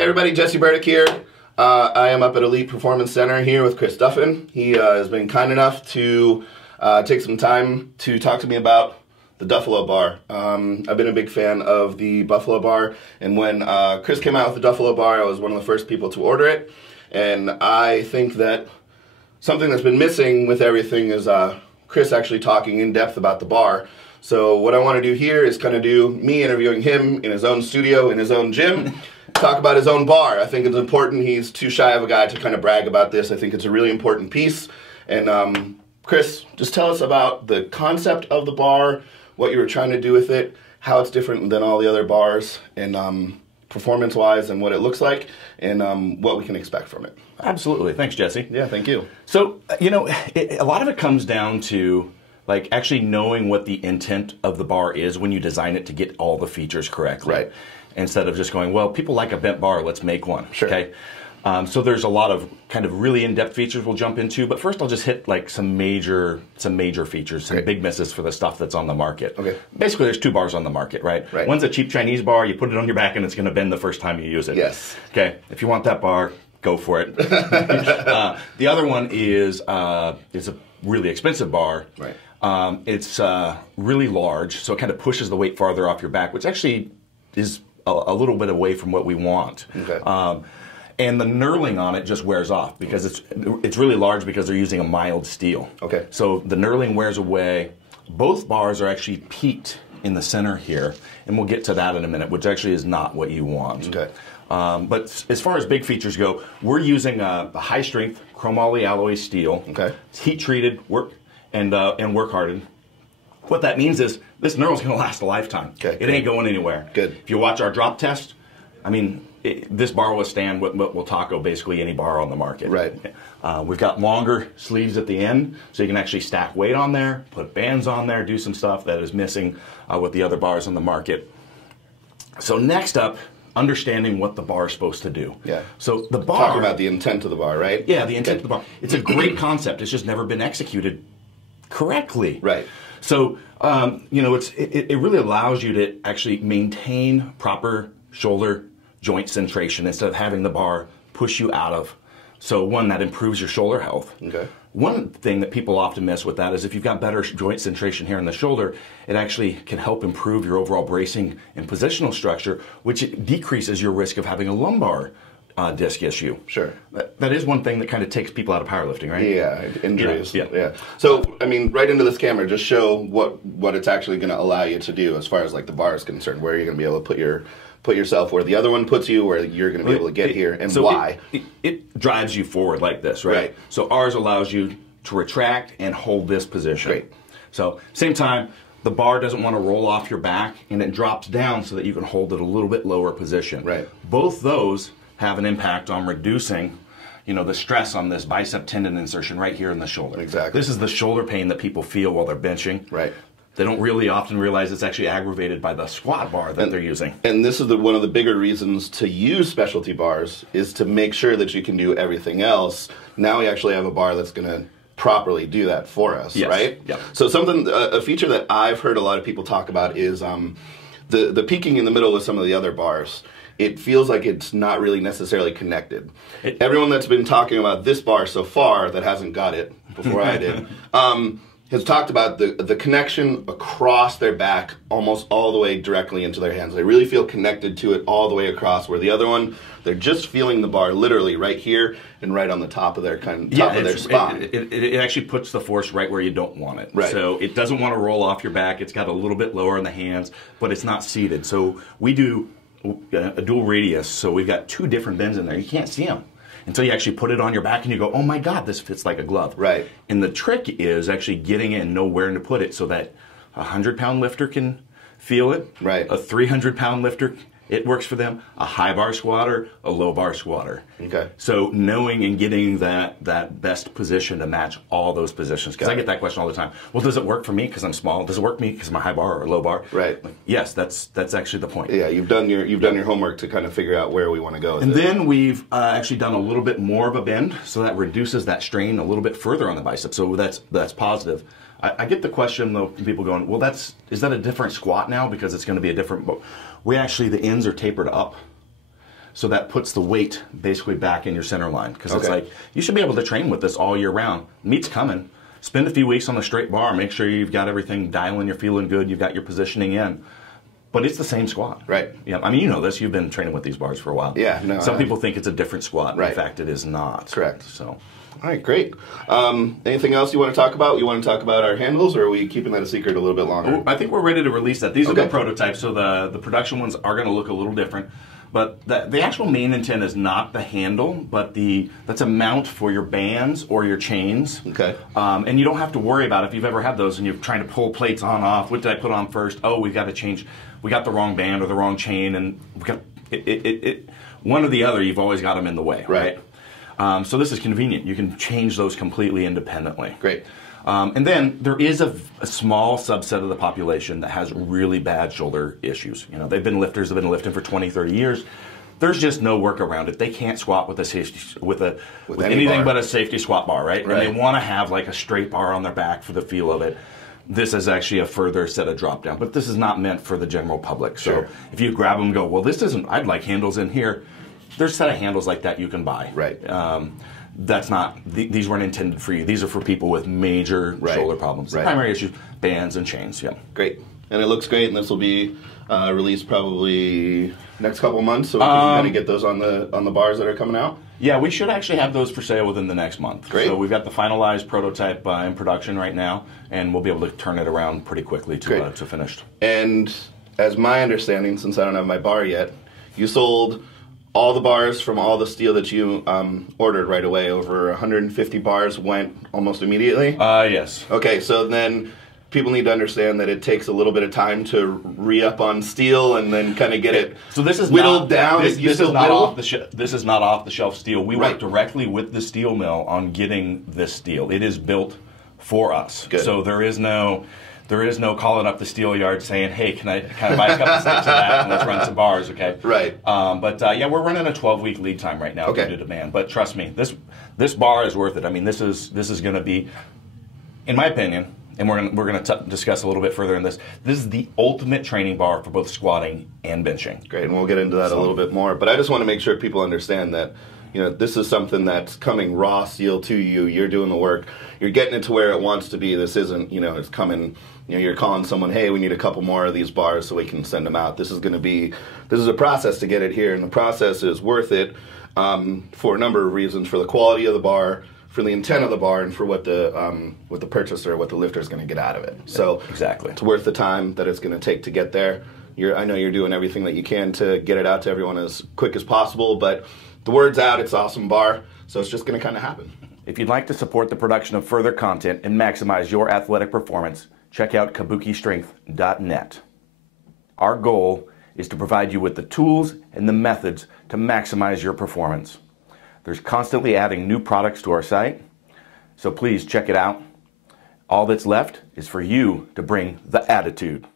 Hey everybody, Jesse Burdick here. I am up at Elite Performance Center here with Chris Duffin. He has been kind enough to take some time to talk to me about the Duffalo bar. I've been a big fan of the Buffalo bar, and when Chris came out with the Duffalo bar, I was one of the first people to order it. And I think that something that's been missing with everything is Chris actually talking in depth about the bar. So what I want to do here is kind of do me interviewing him in his own studio, in his own gym, talk about his own bar. I think it's important. He's too shy of a guy to kind of brag about this. I think it's a really important piece. And Chris, just tell us about the concept of the bar, what you were trying to do with it, how it's different than all the other bars, and performance-wise, and what it looks like, and what we can expect from it. Absolutely. Thanks, Jesse. Yeah, thank you. So, you know, a lot of it comes down to like actually knowing what the intent of the bar is when you design it to get all the features correctly. Right. Instead of just going, well, people like a bent bar, let's make one. Sure. Okay. So there's a lot of kind of really in-depth features we'll jump into, but first I'll just hit like some major features, some big misses for the stuff that's on the market. Okay. Basically, there's two bars on the market, right? Right. One's a cheap Chinese bar, you put it on your back and it's going to bend the first time you use it. Yes. Okay. If you want that bar, go for it. The other one is a really expensive bar. Right. It's really large, so it kind of pushes the weight farther off your back, which actually is a little bit away from what we want. Okay. And the knurling on it just wears off because it's really large because they're using a mild steel. Okay. So the knurling wears away. Both bars are actually peaked in the center here, and we'll get to that in a minute, which actually is not what you want. Okay. But as far as big features go, we're using a high-strength chromoly alloy steel. Okay. It's heat-treated, work hardened. What that means is this knurl's going to last a lifetime. Okay. It ain't going anywhere. Good. If you watch our drop test, I mean, this bar will stand what will taco basically any bar on the market. Right. We've got longer sleeves at the end, so you can actually stack weight on there, put bands on there, do some stuff that is missing with the other bars on the market. So next up, understanding what the bar is supposed to do. Yeah. So the bar. Talk about the intent of the bar, right? Yeah, the intent of the bar. It's a great concept. It's just never been executed correctly. Right. So, you know, it really allows you to actually maintain proper shoulder joint centration instead of having the bar push you out of. So one, that improves your shoulder health. Okay. One thing that people often miss with that is if you've got better joint centration here in the shoulder, it actually can help improve your overall bracing and positional structure, which decreases your risk of having a lumbar disc issue. Sure. That is one thing that kind of takes people out of powerlifting, right? Yeah, injuries. Yeah. So, I mean, right into this camera, just show what it's actually going to allow you to do as far as like the bar is concerned, where you're going to be able to put yourself where the other one puts you, where you're going to be able to get here, and so why. It drives you forward like this, right? Right. So ours allows you to retract and hold this position. Great. So same time, the bar doesn't want to roll off your back, and it drops down so that you can hold it a little bit lower position. Right. Both those have an impact on reducing, you know, the stress on this bicep tendon insertion right here in the shoulder. Exactly. This is the shoulder pain that people feel while they're benching. Right. They don't really often realize it's actually aggravated by the squat bar that they're using. And this is one of the bigger reasons to use specialty bars is to make sure that you can do everything else. Now we actually have a bar that's going to properly do that for us, Yes. right? Yep. So a feature that I've heard a lot of people talk about is the peaking in the middle with some of the other bars. It feels like it's not really necessarily connected. Everyone that's been talking about this bar so far that hasn't got it before I did has talked about the connection across their back almost all the way directly into their hands. They really feel connected to it all the way across, where the other one, they're just feeling the bar literally right here and right on the top of their top of their spine. It actually puts the force right where you don't want it. Right. So it doesn't want to roll off your back. It's got a little bit lower in the hands, but it's not seated. So we do a dual radius, so we've got two different bends in there. You can't see them until you actually put it on your back and you go, oh my God, this fits like a glove. Right. And the trick is actually getting it and know where to put it so that a 100-pound lifter can feel it. Right. A 300-pound lifter, it works for them. A high bar squatter, a low bar squatter. Okay. So knowing and getting that best position to match all those positions. Because I get that question all the time. Well, does it work for me because I'm small? Does it work for me because I'm a high bar or a low bar? Right. Like, yes, that's actually the point. Yeah, you've done your homework to kind of figure out where we want to go with And it. then we've actually done a little bit more of a bend, so that reduces that strain a little bit further on the bicep. So that's positive. I get the question though from people going, well, is that a different squat now because it's going to be a different? The ends are tapered up. So that puts the weight basically back in your center line. Because it's Okay. like, you should be able to train with this all year round. Meet's coming. Spend a few weeks on a straight bar. Make sure you've got everything dialing, you're feeling good, you've got your positioning in. But it's the same squat. Right. Yeah, I mean, you know this. You've been training with these bars for a while. Yeah. No, Some people think it's a different squat. Right. In fact, it is not. Correct. So. All right, great. Anything else you want to talk about? You want to talk about our handles, or are we keeping that a secret a little bit longer? I think we're ready to release that. These are Okay. the prototypes, so the production ones are going to look a little different. But the actual main intent is not the handle, but that's a mount for your bands or your chains. Okay. And you don't have to worry about if you've ever had those and you're trying to pull plates on off. What did I put on first? Oh, we've got to change. We got the wrong band or the wrong chain, and we got one or the other. You've always got them in the way, right? So this is convenient. You can change those completely independently. Great. And then there is a small subset of the population that has really bad shoulder issues. You know, they've been lifting for 20, 30 years. There's just no work around it. They can't squat with anything but a safety squat bar, right? Right. And they want to have like a straight bar on their back for the feel of it. This is actually a further set of drop down, but this is not meant for the general public. So Sure. if you grab them and go, well, this isn't, I'd like handles in here. There's a set of handles like that you can buy. Right. That's not, these weren't intended for you. These are for people with major shoulder problems. Right. Primary issues, bands and chains, yeah. Great. And it looks great, and this will be released probably next couple months, so we can kind of get those on the bars that are coming out. Yeah, we should actually have those for sale within the next month. Great. So we've got the finalized prototype in production right now, and we'll be able to turn it around pretty quickly to finished. And as my understanding, since I don't have my bar yet, you sold all the bars from all the steel that you ordered right away. Over 150 bars went almost immediately. Yes. Okay, so then people need to understand that it takes a little bit of time to re-up on steel and then kind of get it So this is whittled not, down. This is not whittle? off the this is not off the shelf steel. We Right. work directly with the steel mill on getting this steel. It is built for us. Good. So there is no calling up the steel yard saying, "Hey, can I buy a couple sticks of that and let's run some bars?" Okay. Right. But yeah, we're running a 12-week lead time right now Okay. due to demand. But trust me, this bar is worth it. I mean, this is going to be, in my opinion, and we're going to discuss a little bit further in this. This is the ultimate training bar for both squatting and benching. Great, and we'll get into that a little bit more. But I just want to make sure people understand that, you know, this is something that's coming raw steel to you. You're doing the work. You're getting it to where it wants to be. This isn't, you know, it's coming, you know, you're calling someone, hey, we need a couple more of these bars so we can send them out. This is a process to get it here, and the process is worth it for a number of reasons, for the quality of the bar, for the intent of the bar, and for what the purchaser, what the lifter is going to get out of it. So Exactly. it's worth the time that it's going to take to get there. I know you're doing everything that you can to get it out to everyone as quick as possible, but the word's out, it's an awesome bar, so it's just going to kind of happen. If you'd like to support the production of further content and maximize your athletic performance, check out kabukistrength.net. Our goal is to provide you with the tools and the methods to maximize your performance. There's constantly adding new products to our site, so please check it out. All that's left is for you to bring the attitude.